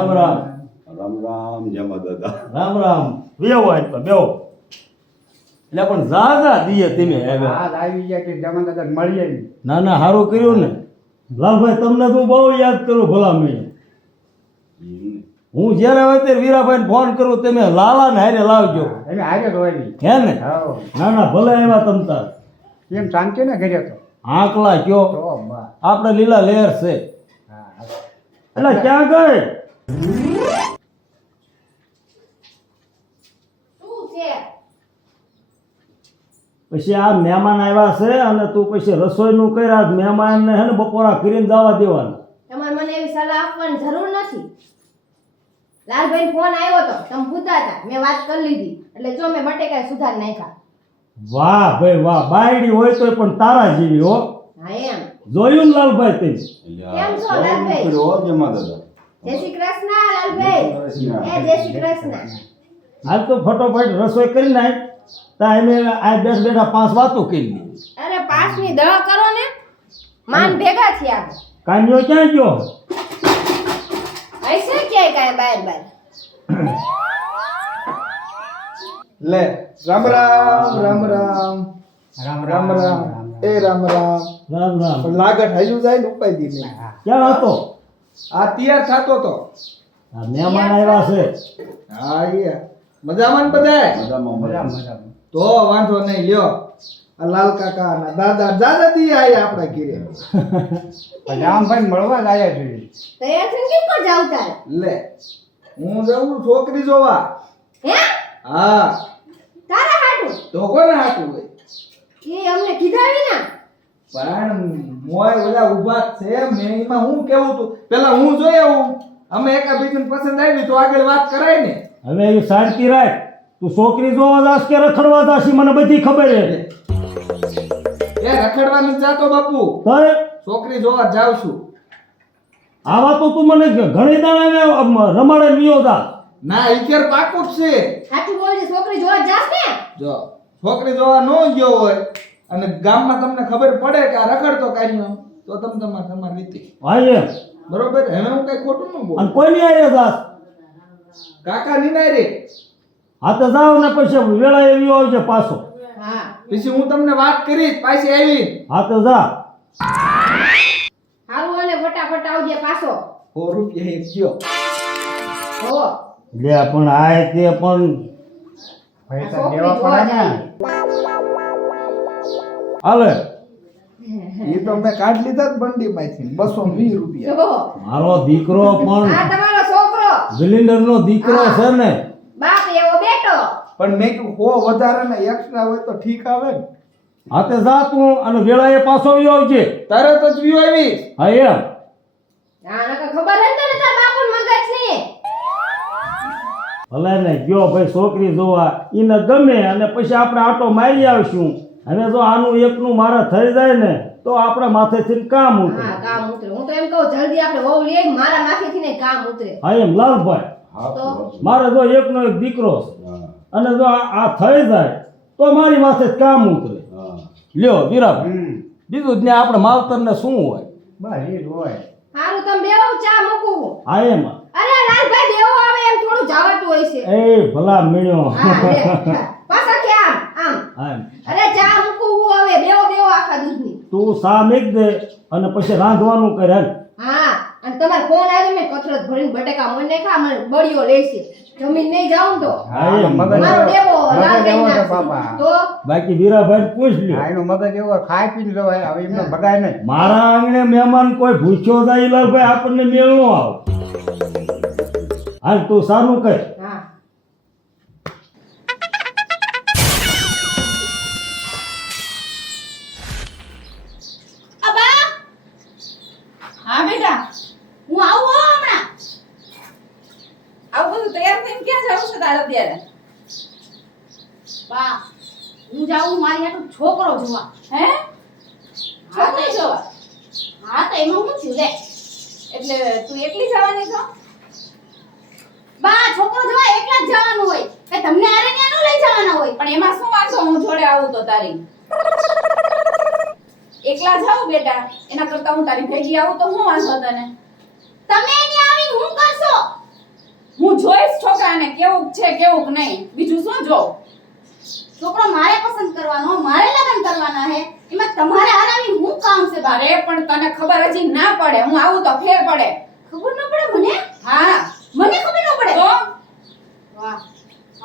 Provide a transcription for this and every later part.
રામ રામ રામ રામ જમા દાદા. રામ રામ બેહો આજ તો બેહો એટલે પણ જા દીએ તમે હવે આજ આવી ગયા કે જમા દાદા મળીએ નહીં. ના ના સારું કર્યું ને લાલભાઈ તમને તો બહુ યાદ કરું ભલા મેં હું જ્યારે હોય ત્યારે વીરાભાઈને ફોન કરું તમે લાલા ને હારે લાવજો એને હારે જ હોય નહીં. હે ને હાઉ. ના ના ભલે એવા તમતાર એમ શાંતિ ને ઘરે તો આંકલા કયો તો બા. આપણે લીલા લેર છે હા. એટલે ક્યાં ગઈ શું છે? પછી આ મહેમાન આવ્યા છે અને તું પછી રસોઈનું કર્યા મહેમાનને હે ને બપોરા કરીને જવા દેવાના તમારે મને એવી સલાહ આપવાની જરૂર નથી. લાલભાઈ ફોન આવ્યો તો તમે ભૂતા હતા, મેં વાત કરી લીધી એટલે જો મેં બટેકા સુધારી નાખ્યા. વાહ ભાઈ વાહ બાયડી હોય તોય પણ તારા જેવી હો હા એમ. જોયું ને લાલભાઈ તમે કેમ છો લાલભાઈ? જમા દાદા. જય શ્રી કૃષ્ણ લાલભાઈ. એ જય શ્રી કૃષ્ણ. હાલ તો ફટોફટ રસોઈ કરી નાખ તા એને આ બેઠા 5 વાતો કરી લીધી અરે 5 ની દહ કરો ને માન ભેગા થયા. કાન્યો ક્યાં ગયો ऐसे ક્યાંય કાંઈ બાર લે રામ રામ રામ રામ રામ રામ રામ એ રામ રામ રામ રામ પણ લાગત હાલ્યું જાય ને ઉપાય દી નહીં. ક્યાં હતો આ તૈયાર થતો તો આ મહેમાન આવ્યા છે હા એ મજામાં ને બધાય મજામાં મજા મજામાં. મજા. તો વાંધો નહીં લ્યો આ લાલ કાકા ના દાદા દાદાજી આયા આપણા ઘરે રામભાઈ મળવા જ આવ્યા જોઈએ. તૈયાર થઈને કેમ જાવ તારે? લે હું જાઉં છું છોકરી જોવા. હે? હા તારા હાટું? તો કોને હાટું હોય એ અમને કીધાવી ના. પણ મોય ઓલા ઊભા જ છે મેં એમાં હું કેવું તું પેલા હું જોઈ આવું અમે એકાબીજાને પસંદ આવી તો આગળ વાત કરાય ને. હવે એ શાંતિ રાખ તું છોકરી જોવા જાસ કે રખડવા જાસી મને બધી ખબર છે એ રખડવાનું જ જાતો બાપુ તો છોકરી જોવા જાવ છું. આવા તો તું મને ઘણી દાડા રમાડે વિયો જા ના ઈકેર પાકું જ છે. હાચું બોલજે, છોકરી જોવા જાસ ને? જો છોકરી જોવા નો ગયો હોય અને ગામમાં તમને ખબર પડે કે આ રખડતો કાઢ્યો તો તમારી રીતે હા એમ બરોબર. હવે હું કઈ ખોટું ન બોલું. અને કોઈની આરે જાસ કાકા નિનાય રે હા તો જાવ ને પછી વેળા એવી આવજે પાછો હા. પછી હું તમને વાત કરીશ પાછી આવી. હા તો જા હારું અને ફટાફટ આવજે પાછો. 100 રૂપિયા એક ગયો. હો. લે પણ આય તે પણ પૈસા છોકરી દેવા જોવા પડે ને. જાય. હાલે એ તો મેં કાઢ લીધા જ બંડીમાંથી 220 રૂપિયા. જો. મારો દીકરો પણ આ તમારો છોકરો વિલિન્ડર નો દીકરો છે ને બાપ એવો બેટો. પણ મેં કીધું 100 વધારે ને એક્સ્ટ્રા હોય તો ઠીક આવે ને. હા તે જા તું અને વેળા એ પાછો આવ્યો આવજે તરત જ વ્યુ આવી. હા એમ આ નકર ખબર હતી ને તાર બાપુન મગજ ની. ભલે ને ગયો ભાઈ છોકરી જોવા એને ગમે અને પછી આપણે આટો મારી આવશું અને જો આનું એકનું મારે થઈ જાય ને તો આપણે માથેથી કામ ઉતરે હા, કામ ઉતરે. હું તો એમ કહું જલ્દી આપણે વહુ લઈ આવી, મારા માથેથી ને કામ ઉતરે. હા એમ લાલભાઈ હા તો? મારે જો એકનો એક દીકરો છે હા અને જો આ થઈ જાય તો મારી માથે જ કામ ઉતરે હા લ્યો વીરાભાઈ હમ. બીજું જ ને આપણે માવતરને શું હોય બસ એ જ હોય. હારું તમે બેહો, ચા મૂકું. હા એમ અરે લાલભાઈ બેહો આવે એમ થોડું જાવાતું હોય છે. એ ભલા મળ્યો હા, લે. પાછા કે આમ આમ. હા એમ. અરે ચા મૂકું હું હવે બેહો બેહો આખા દૂધની. તું સા મેક દે અને પછી રાંધવાનું કરે હાલ. હા, અને તમારો ફોન આવ્યો મેં કથરત ભરીને બટેકા મોઈ નાખ્યા, મને બળિયો લેશે. જમીન નહીં જાઉં તો હા એમ. મગજ મારો દેવો મગજ લાલ એવો છે કઈ બાપા. તો બાકી વીરાભાઈ પૂછ લ્યો હા, એનું મગજ એવો ખાઈ પીને જવાય હવે એમને ભગાય નહીં. મારા આંગણે મહેમાન કોઈ ભૂખ્યો જાય લાલભાઈ આપણને મેળ નો આવે હાલ તું સારું કહે હા. અબા હા બેટા હું આવું હો હમણાં આવું બધું તૈયાર થઈને ક્યાં જાવ છો તારે અત્યારે બા, હું જાઉં મારી હાટુ છોકરો જોવા. હે છોકરી જોવા હા તો એમાં હું છું લે. એટલે તું એકલી જવાની છો બા, છોકરો જોવા એકલા જ જવાનું હોય. કે તમને આરે ને એનું લઈ જવાના હોય. પણ એમાં શું વાંધો હું જોડે આવું તો તારી એકલા જાવ બેટા એના કરતા હું તારી ભેગી આવું તો હું વાંધો તને તમે એને આવીને હું કરશો? કેવું છે કેવું નહીં બીજું શું જો છોકરો મારે પસંદ કરવાનો, મારે લગ્ન કરવાના હે, એમાં તમારે હરાવી હું કામ છે બારે? અરે પણ તને ખબર હજી ના પડે, હું આવું તો ફેર પડે. ખબર ન પડે મને? હા મને ખબર ન પડે? તો વાહ,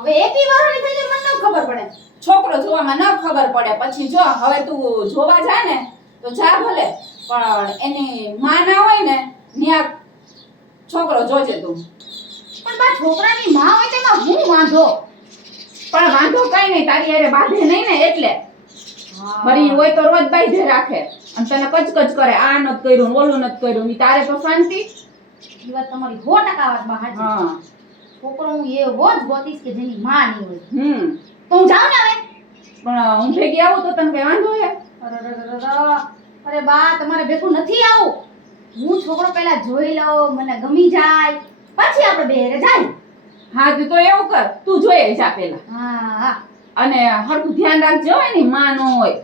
હવે એકી વારોની થઈ જાય મને ન ખબર પડે. છોકરો જોવામાં ન ખબર પડે પછી જો હવે તું જોવા જા ને તો જા ભલે, પણ એની માં ના હોય ને ત્યાં છોકરો જોજે તું. પણ બા છોકરાની માં હોય તો એમાં હું વાંધો? પણ વાંધો કઈ નહીં, તારી હારે બાંધે નહીં ને એટલે. મરી હોય તો રોજ બાંધે રાખે અને તને કચકચ કરે, આ નત કર્યું ને ઓલું નત કર્યું, ની તારે તો શાંતિ. એ વાત તમારી 100% વાત બા સાચી. હા છોકરો હું એવો જ ગોતીશ કે જેની માં નહીં હોય. હમ તો હું જાઉં ને હવે? પણ હું ભેગી આવું તો તને કઈ વાંધો હે? અરે બા તમારે ભેગું નથી આવું. હું છોકરો પહેલા જોઈ લઉં, મને ગમી જાય પછી આપણે બે હારે જાય. હા તો એવું કર, તું જોઈએ જા પેલા હા હા અને હરખું ધ્યાન રાખજે હો એની માં ન હોય.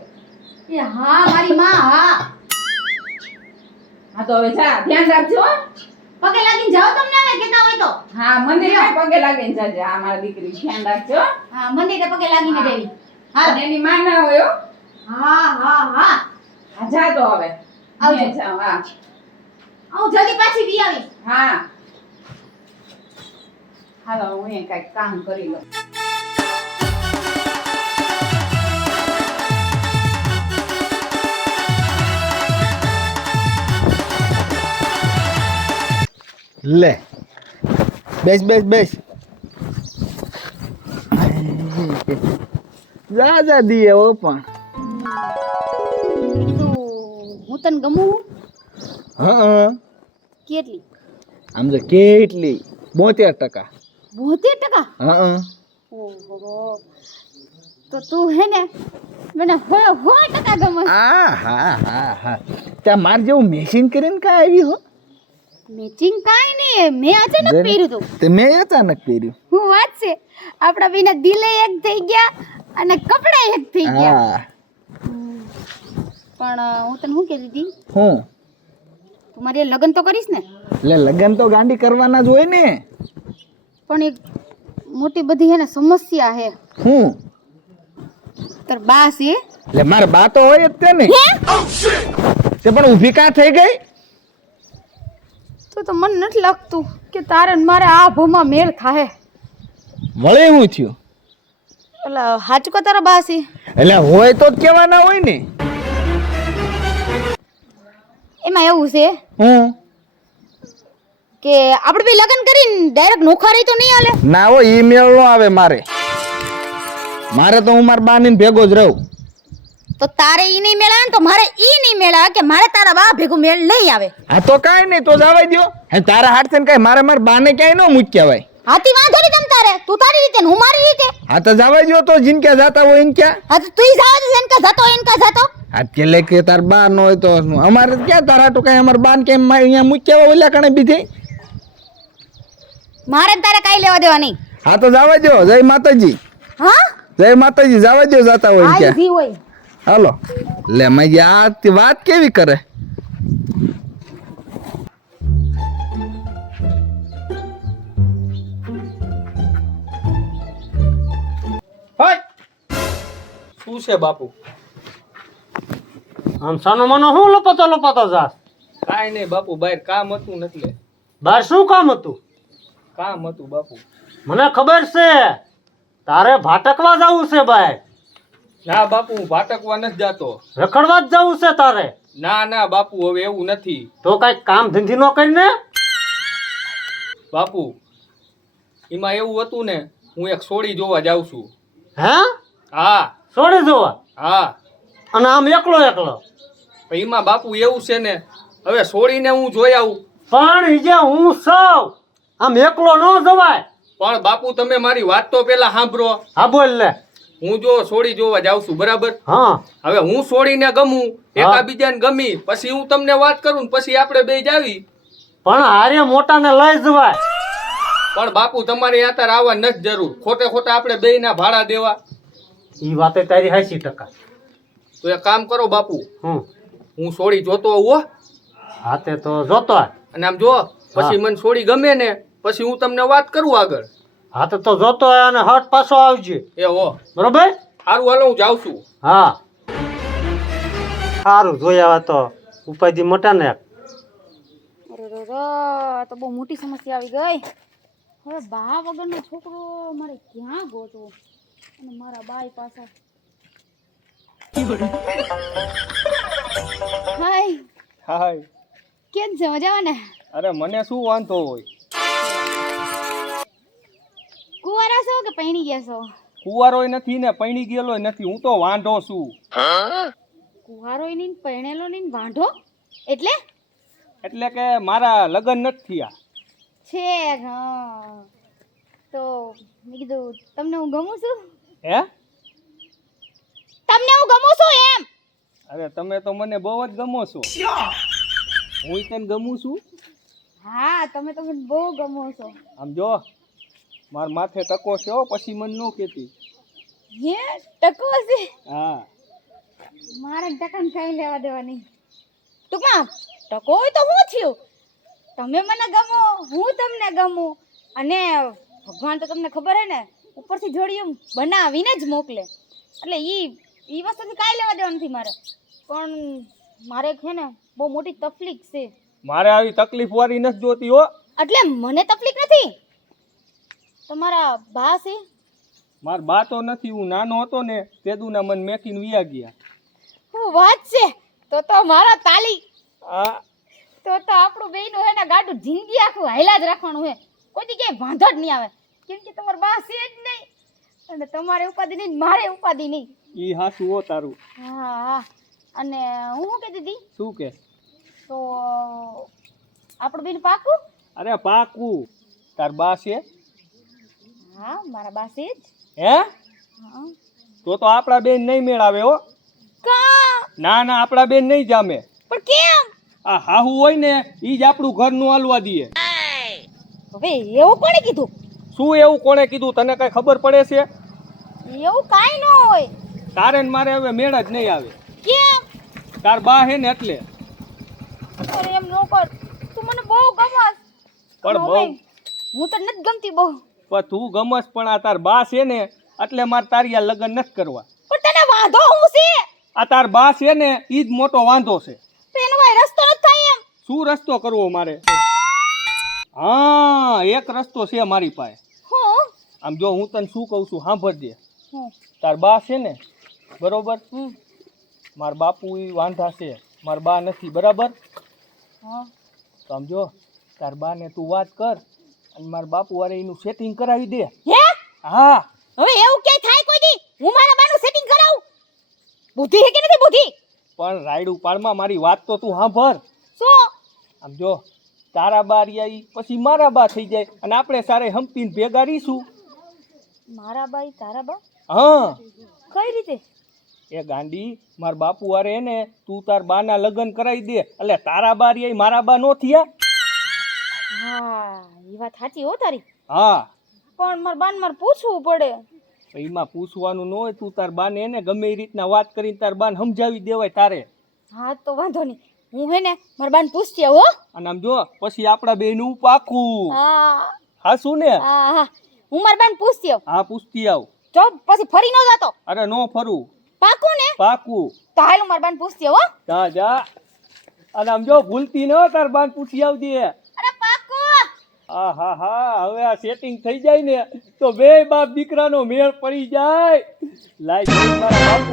એ હા મારી માં. હા હા તો હવે જા ધ્યાન રાખજો હો. પગે લાગીને જાઓ તમને હવે કહેતા હોય તો. હા મંદિરે પગે લાગીને જાજે. હા મારા દીકરી ધ્યાન રાખજો હો. હા મંદિરે પગે લાગીને દેવી. હા અને એની માં ના હોય હો. હા હા હા હા જા તો હવે આવજો. જાઓ. હા હું જલ્દી પાછી બી આવીશ. હા હાલો હું એ કઈક કામ કરી લઉં. લે બેસ બેસ બેસ જા જા દીએ ઓ પણ હું તને ગમું? હા કેટલી? આમ તો કેટલી 72%. 72%? હા ઓહો, તો તું હે ને મને 100% ગમે. હા હા હા હા ત્યાં માર જેવું મેશિન કરીને કાંઈ આવી હો? મેચિંગ કાઈ નહીં, મેં અચાનક પહેર્યું તું. તે મેં અચાનક પહેર્યું. હું વાત છે, આપણા બેના દિલે એક થઈ ગયા અને કપડા એક થઈ ગયા. હા પણ હું તને શું કહેતી હતી, હું તું મારી હારે લગ્ન તો કરીશ ને? એટલે લગ્ન તો ગાંડી કરવાના જ હોય ને. પણ એક મોટી બધી હે ને સમસ્યા હે. હું તાર બા છે? એટલે મારા બા તો હોય જ તે ને. તે પણ ઊભી કાં થઈ ગઈ? તો મને નથી લાગતું કે તારે ને મારે આ ભોમાં મેળ થાહે. વળે હું થયું? એટલે હાચું કા તારા બા છે? એટલે હોય તો જ કહેવાના હોય ને. એમાં એવું છે હું કે આપણે બે લગ્ન કરીને ડાયરેક્ટ નોખા રહી તો નહીં હાલે? ના હોય ઈ મેળ નો આવે મારે. મારે તો હું મારા બાની ભેગો જ રહું. તો તારે ઈ નહીં મેળાવે ને તો મારે ઈ નહીં મેળાવે કે મારે તારા બા ભેગું મેળ નહીં આવે. હા તો કાંઈ નહીં, તો જવાય દ્યો. હે તારા હાથ છે ને કાંઈ મારે મારા બાને ક્યાંય ન મૂક્યા ભાઈ. હાથી વાંધો નહીં તમ તારે, તું તારી રીતે ને હું મારી રીતે. હા તો જવાય દ્યો, તો જીનક્યા જાતા હોય ઇન ક્યાં. હા તો તુંય જાવ તો એનકા જતો એનકા જતો. હા એટલે કે તાર બા ન હોય તો શું? અમારે ક્યાં તારા તો કાંઈ અમારા બાન કેમ અહીંયા મૂક્યા હોય ઓલા કણે બીજે. મારે તારે કાઈ લેવા દેવા નહીં. હા તો જવા દ્યો. જય માતાજી. હા જય માતાજી. જવા દ્યો જાતા હોય ઇન આ ક્યાં. ઈઝી હોય. હાલો લે માજી આ વાત કેવી કરે. શું છે બાપુ? આમ સાનો માનો શું લપાતો જાસ? કાંઈ નહીં બાપુ, બહાર કામ હતું ને એટલે. બાર શું કામ હતું? કામ હતું બાપુ. મને ખબર છે તારે ભાટકવા જવું છે ભાઈ. ના બાપુ, હું ભાટકવા નથી જાતો. રખડવા જ જવું છે તારે? ના ના બાપુ, હવે એવું નથી. તો કઈક કામ ધંધી નો કરીને. બાપુ એમાં એવું હતું ને, હું એક સોડી જોવા જાઉં છું. હે? હા છોડી જોવા? હા. અને આમ એકલો એકલો? પણ એમાં બાપુ એવું છે ને, હવે સોડીને હું જોઈ આવું. પણ ઈજે હું સૌ આમ એકલો ન જવાય. પણ બાપુ તમે મારી વાત તો પેલા સાંભળો. હા બોલ લે. હું જો સોડી જોવા જાઉં છું બરાબર. હા હવે હું સોડીને ગમું, એકાબીજાને ગમી, પછી હું તમને વાત કરું ને પછી આપણે બે જાવી. પણ હારે મોટાને લઈ જવાય. પણ બાપુ તમારે ત્યાં તાર આવવા નથી જરૂર. ખોટે ખોટા આપણે બે ના ભાડા દેવા. ઈ વાતે તારી 80%. તો એક કામ કરો બાપુ, હું સોડી જોતો આવું હો. હાથે તો જોતો. અને આમ જો પછી મને સોડી ગમે ને પછી હું તમને વાત કરું આગળ. હા તો જોતો હોય અને હટ પાછો આવજે એ હો બરોબર. સારું હાલો હું જાઉં છું. હા સારું જોયા તો ઉપાધિ મોટા ને. અરે તો બહુ મોટી સમસ્યા આવી ગઈ. હવે બા વગરનો છોકરો મારે ક્યાં ગોતવો અને મારા બાઈ પાસે. હાય હાય. કેમ છે મજામાં ને? અરે મને શું વાંધો હોય? કુંવારા છો કે પૈણી ગયા છો? કુંવારોય નથી ને પૈણી ગયેલોય નથી, હું તો વાંઢો છું. કુંવારોય નહીં પૈણેલો નહીં વાંઢો એટલે એટલે કે મારા લગ્ન નથી થયા. છે. હા તો મેં કીધું તમને હું ગમું છું. હે? તમને હું ગમું છું એમ. અરે તમે તો મને બહુ જ ગમો છો. હું તને ગમું છું. હા તમે તો મને બહુ ગમો છો. આમ જો માર માથે ટકો છે હો, પછી મને ન કહેતી. હે ટકો છે? હા મારે ટકાને કઈ લેવા દેવા નહીં. ટૂંકમાં ટકો હોય તો હું થયું, તમે મને ગમો હું તમને ગમું અને ભગવાન તો તમને ખબર હે ને ઉપરથી જોડિયું બનાવીને જ મોકલે, એટલે ઈ વસ્તુથી કાંઈ લેવા દેવા નથી મારે. પણ મારે છે ને બહુ મોટી તકલીફ છે. મારે આવી તકલીફ વાળી નથી જોતી હો. એટલે મને તકલીફ નથી, તમારા બા છે. માર બા તો નથી, હું નાનો હતો ને તેદુના મને મેકીને વિયા ગયા. હું વાત છે તો મારા તાલી. આ તો આપણું બેયનું હે ને ગાડું જિંદગી આખું હાયલા જ રાખવાનું હે, કોઈ દી ક્યાંય વાંધો જ નહીં આવે, કેમ કે તમારા બા છે જ નહીં અને તમારે ઉપાધિ નહીં મારે ઉપાધિ નહીં. ઈ હાસું હો તારું. હા અને હું શું કહેતી હતી, શું કે? તો આપણું બેન પાકું? અરે પાકું. તાર બા છે? હા મારા બા છે જ. હે? હા તો આપણા બેન નહીં મેળાવે હો. કા? ના આપણા બેન નહીં જામે. પણ કેમ? આ હાહુ હોય ને ઈ જ આપણું ઘરનું હાલવા દઈએ. હવે એવું કોણે કીધું? શું એવું કોણે કીધું? તને કઈ ખબર પડે છે? એવું કાંઈ ન હોય. તારે ને મારે હવે મેળ જ નહીં આવે. કેમ? તાર બા હે ને એટલે. અરે એમ ન કર, તું મને બહુ ગમસ. પણ બહુ હું તો નથી ગમતી બહુ. પણ તું ગમસ, પણ આ તાર બા છે ને એટલે મારે તારી આ લગ્ન નથી કરવા. પણ તને વાંધો હું છે? આ તાર બા છે ને ઈ જ મોટો વાંધો છે. તો એનો ભાઈ રસ્તો નથી થાય એમ? શું રસ્તો કરવો મારે? હા એક રસ્તો છે મારી પાસે. હું આમ જો હું તને શું કહું છું સાંભળજે. હું તાર બા છે ને બરોબર, હમ મારા બાપુ ઈ વાંઢા છે, મારા બા નથી બરાબર. હા તો આમ જો તાર બા ને તું વાત કર અને મારા બાપુ વારે એનું સેટિંગ કરાવી દે. હે હા હવે એવું ક્યાંય થાય કોઈ દી? હું મારા બાનું સેટિંગ કરાવું? બુદ્ધિ હે કે નથી બુદ્ધિ? પણ રાયડું પાડમાં મારી વાત તો તું સાંભળ. શું? આમ જો તારા બા રહ્યા પછી મારા બા થઈ જાય અને આપણે સારે હંપીને ભેગા રહીશું. મારા બાઈ તારા બા? હા કઈ રીતે? એ ગાંડી મારા બાપુ વારે ને તું તાર બાના લગ્ન કરાવી દે એટલે તારા બા રહ્યા મારા બા નો થયા. હા એ વાત સાચી હો તારી, હા પણ મારા બાને મારે પૂછવું પડે. એમાં પૂછવાનું ન હોય, તું તાર બાને એને ગમે એ રીતના વાત કરીને તાર બાને સમજાવી દેવાય તારે. હા તો વાંધો નહીં, હું હે ને મારા બાને પૂછતી આવું હો. અને આમ જો પછી આપણા બેનું પાકું. હા હા શું ને? હા હા હું મારા બાને પૂછતી આવું. હા પૂછતી આવ. જો પછી ફરી ન જતો. અરે નો ફરું. પાકું ને? પાકું. તો હાલ હું મારા બાને પૂછતી આવું હો. જા જા. અને આમ જો ભૂલતી ન હો, તાર બાને પૂછી આવજે. અરે પાકું. હા હવે આ સેટિંગ થઈ જાય ને તો બે બાપ દીકરાનો મેળ પડી જાય. લાઈ મારા બાપુ